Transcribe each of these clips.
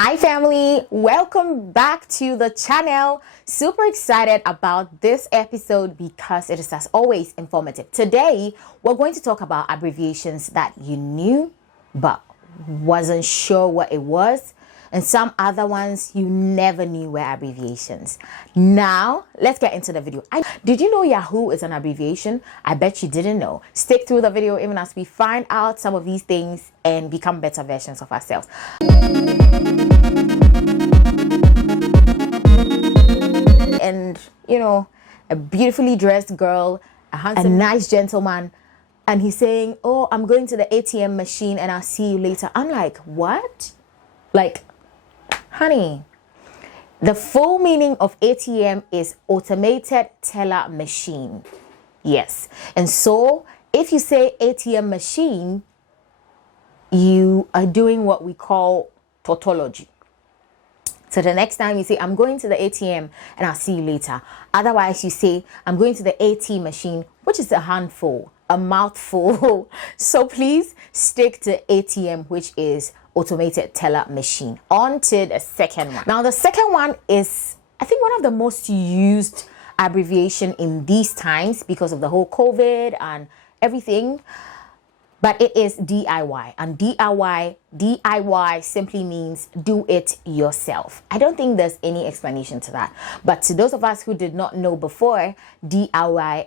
Hi family, welcome back to the channel. Super excited about this episode because it is, as always, informative. Today we're going to talk about abbreviations that you knew but wasn't sure what it was, and some other ones you never knew were abbreviations. Now let's get into the video. Did you know YAHOO is an abbreviation? I bet you didn't know. Stick through the video even as we find out some of these things and become better versions of ourselves. And you know, a beautifully dressed girl, a nice gentleman, and he's saying, oh, I'm going to the ATM machine and I'll see you later. I'm like, what? Like, honey, the full meaning of ATM is automated teller machine. Yes. And so if you say ATM machine, you are doing what we call tautology. So the next time you say, I'm going to the ATM and I'll see you later. Otherwise, you say, I'm going to the AT machine, which is a handful, a mouthful. So please stick to ATM, which is automated teller machine. On to the second one. Now, the second one is, I think, one of the most used abbreviation in these times because of the whole COVID and everything. But it is DIY, and DIY simply means do it yourself. I don't think there's any explanation to that. But to those of us who did not know before, DIY,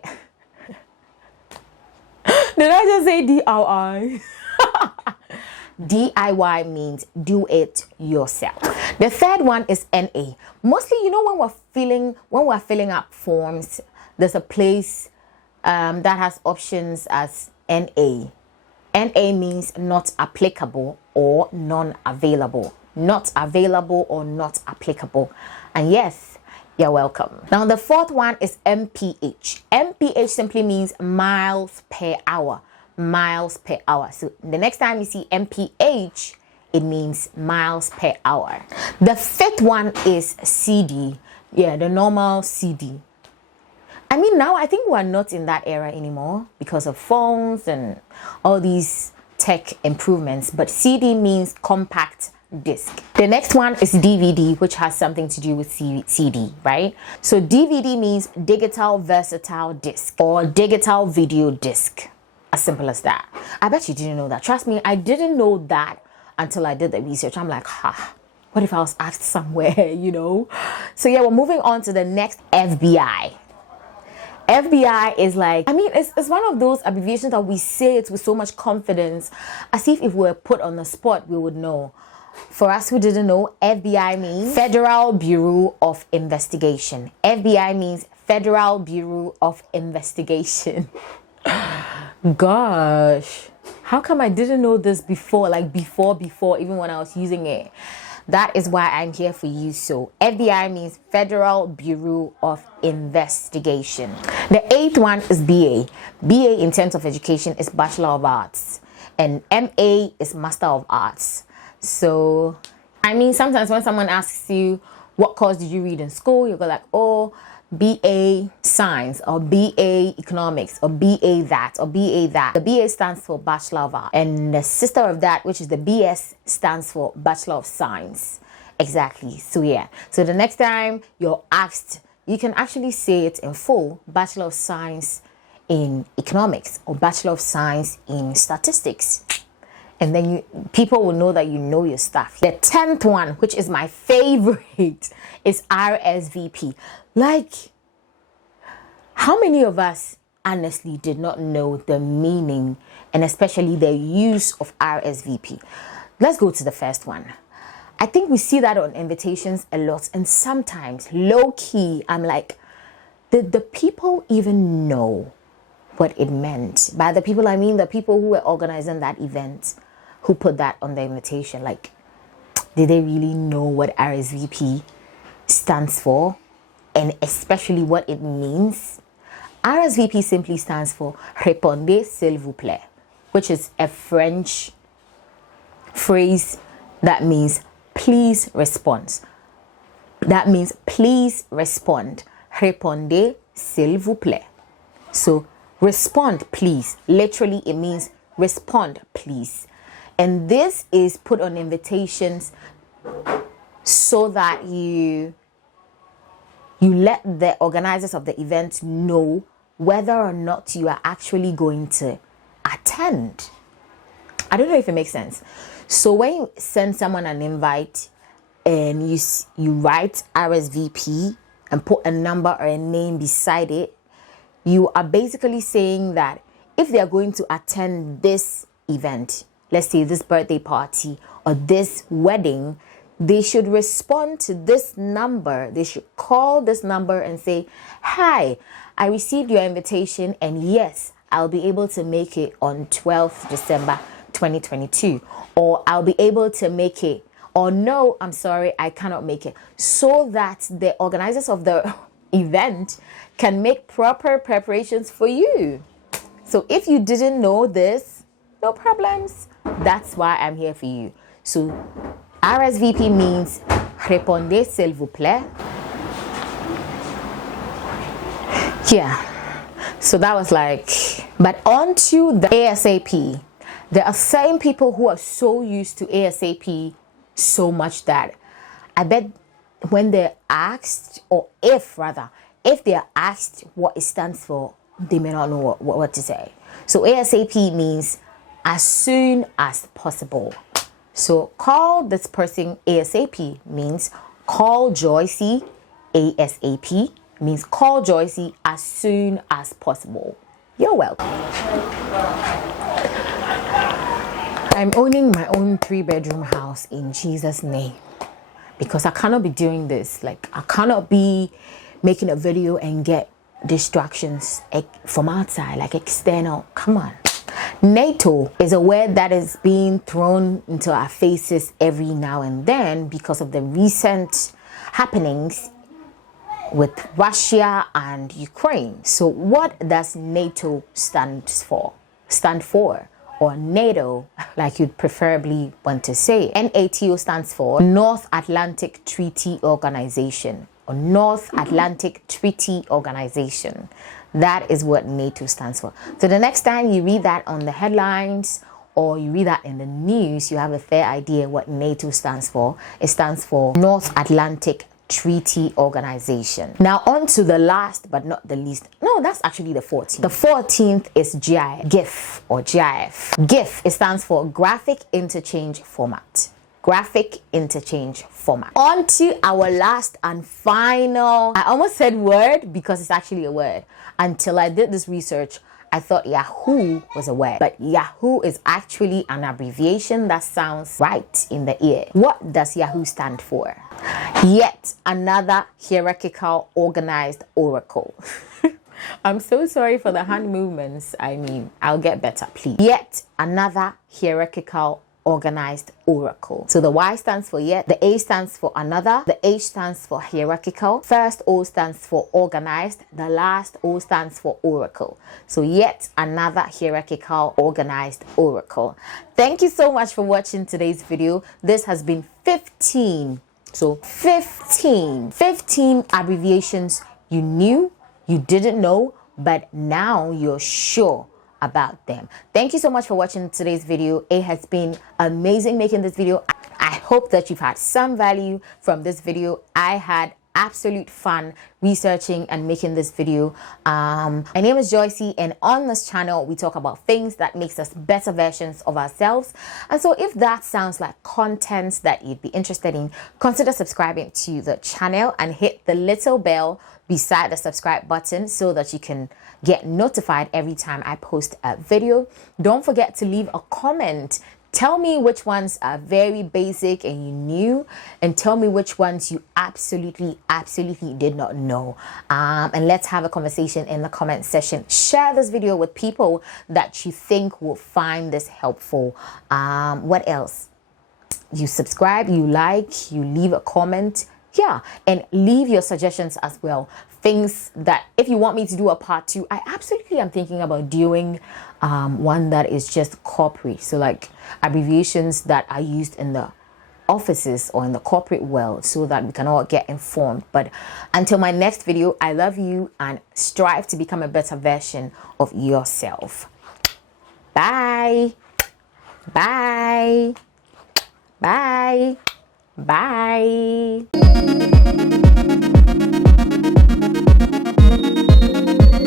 did I just say DIY? DIY means do it yourself. The third one is NA. Mostly, you know, when we're filling up forms, there's a place that has options as NA. NA means not applicable or non-available. Not available or not applicable. And yes, you're welcome. Now the fourth one is MPH. MPH simply means miles per hour. Miles per hour. So the next time you see MPH, it means miles per hour. The fifth one is CD. Yeah, the normal CD. I mean, now I think we're not in that era anymore because of phones and all these tech improvements. But CD means compact disc. The next one is DVD, which has something to do with CD, right? So DVD means digital versatile disc or digital video disc. As simple as that. I bet you didn't know that. Trust me, I didn't know that until I did the research. I'm like, what if I was asked somewhere, you know? So yeah, we're moving on to the next, FBI. FBI is like, I mean, it's one of those abbreviations that we say it with so much confidence, as if we were put on the spot, we would know. For us who didn't know, FBI means Federal Bureau of Investigation. FBI means Federal Bureau of Investigation. Gosh, how come I didn't know this before, like before, even when I was using it? That is why I'm here for you. So FBI means Federal Bureau of Investigation. The eighth one is BA. BA in terms of education is Bachelor of Arts, and MA is Master of Arts. So, I mean, sometimes when someone asks you, what course did you read in school? You go like, oh, BA Science or BA Economics or BA that or BA that. The BA stands for Bachelor of Arts, and the sister of that, which is the BS, stands for Bachelor of Science. Exactly. So yeah, so the next time you're asked, you can actually say it in full: Bachelor of Science in Economics or Bachelor of Science in Statistics. And then people will know that you know your stuff. The 10th one, which is my favorite, is RSVP. Like, how many of us honestly did not know the meaning and especially the use of RSVP? Let's go to the first one. I think we see that on invitations a lot, and sometimes low-key, I'm like, did the people even know what it meant? By the people, I mean the people who were organizing that event, who put that on the invitation. Like, did they really know what RSVP stands for, and especially what it means? RSVP simply stands for Répondez s'il vous plaît, which is a French phrase that means please respond. That means please respond. Répondez s'il vous plaît. So respond please. Literally it means respond please. And this is put on invitations so that you let the organizers of the event know whether or not you are actually going to attend. I don't know if it makes sense. So when you send someone an invite and you write RSVP and put a number or a name beside it, you are basically saying that if they are going to attend this event, let's say this birthday party or this wedding, they should respond to this number. They should call this number and say, "Hi, I received your invitation, and yes, I'll be able to make it on 12th December 2022, or I'll be able to make it, or no, I'm sorry, I cannot make it," so that the organizers of the event can make proper preparations for you. So if you didn't know this, no problems. That's why I'm here for you. So RSVP means répondez s'il vous plaît. Yeah. So that was like, but on to the ASAP. There are certain people who are so used to ASAP so much that I bet when they're asked, or if they're asked what it stands for, they may not know what to say. So ASAP means as soon as possible. So call this person ASAP means call Joycey ASAP means call Joycey as soon as possible. You're welcome. I'm owning my own 3-bedroom house in Jesus' name, because I cannot be doing this. Like, I cannot be making a video and get distractions from outside, like external. Come on. NATO is a word that is being thrown into our faces every now and then because of the recent happenings with Russia and Ukraine. So what does NATO stand for? Or NATO, like you'd preferably want to say. NATO stands for North Atlantic Treaty Organization, or North Atlantic Treaty Organization. That is what NATO stands for. So the next time you read that on the headlines or you read that in the news, you have a fair idea what NATO stands for. It stands for North Atlantic Treaty Organization. Now on to the last but not the least. No, that's actually the 14th. The 14th is GIF or GIF. GIF, it stands for Graphic Interchange Format. Graphic Interchange Format. On to our last and final, I almost said word because it's actually a word. Until I did this research, I thought YAHOO was a word, but YAHOO is actually an abbreviation that sounds right in the ear. What does YAHOO stand for? Yet another hierarchical organized oracle. I'm so sorry for the hand movements. I mean, I'll get better, please. Yet another hierarchical organized oracle. So the Y stands for yet, the A stands for another, the H stands for hierarchical, first O stands for organized, the last O stands for oracle. So yet another hierarchical organized oracle. Thank you so much for watching today's video. This has been 15 abbreviations you knew, you didn't know, but now you're sure about them. Thank you so much for watching today's video. It has been amazing making this video. I hope that you've had some value from this video. I had absolute fun researching and making this video. My name is Joycey, and on this channel we talk about things that makes us better versions of ourselves. And so if that sounds like content that you'd be interested in, consider subscribing to the channel and hit the little bell beside the subscribe button so that you can get notified every time I post a video. Don't forget to leave a comment. Tell me which ones are very basic and you knew, and tell me which ones you absolutely did not know. And let's have a conversation in the comment section. Share this video with people that you think will find this helpful. What else? You subscribe, you like, you leave a comment. Yeah, and leave your suggestions as well. Things that if you want me to do a part 2, I absolutely am thinking about doing one that is just corporate. So like abbreviations that are used in the offices or in the corporate world, so that we can all get informed. But until my next video, I love you and strive to become a better version of yourself. Bye. Bye. Bye. Bye.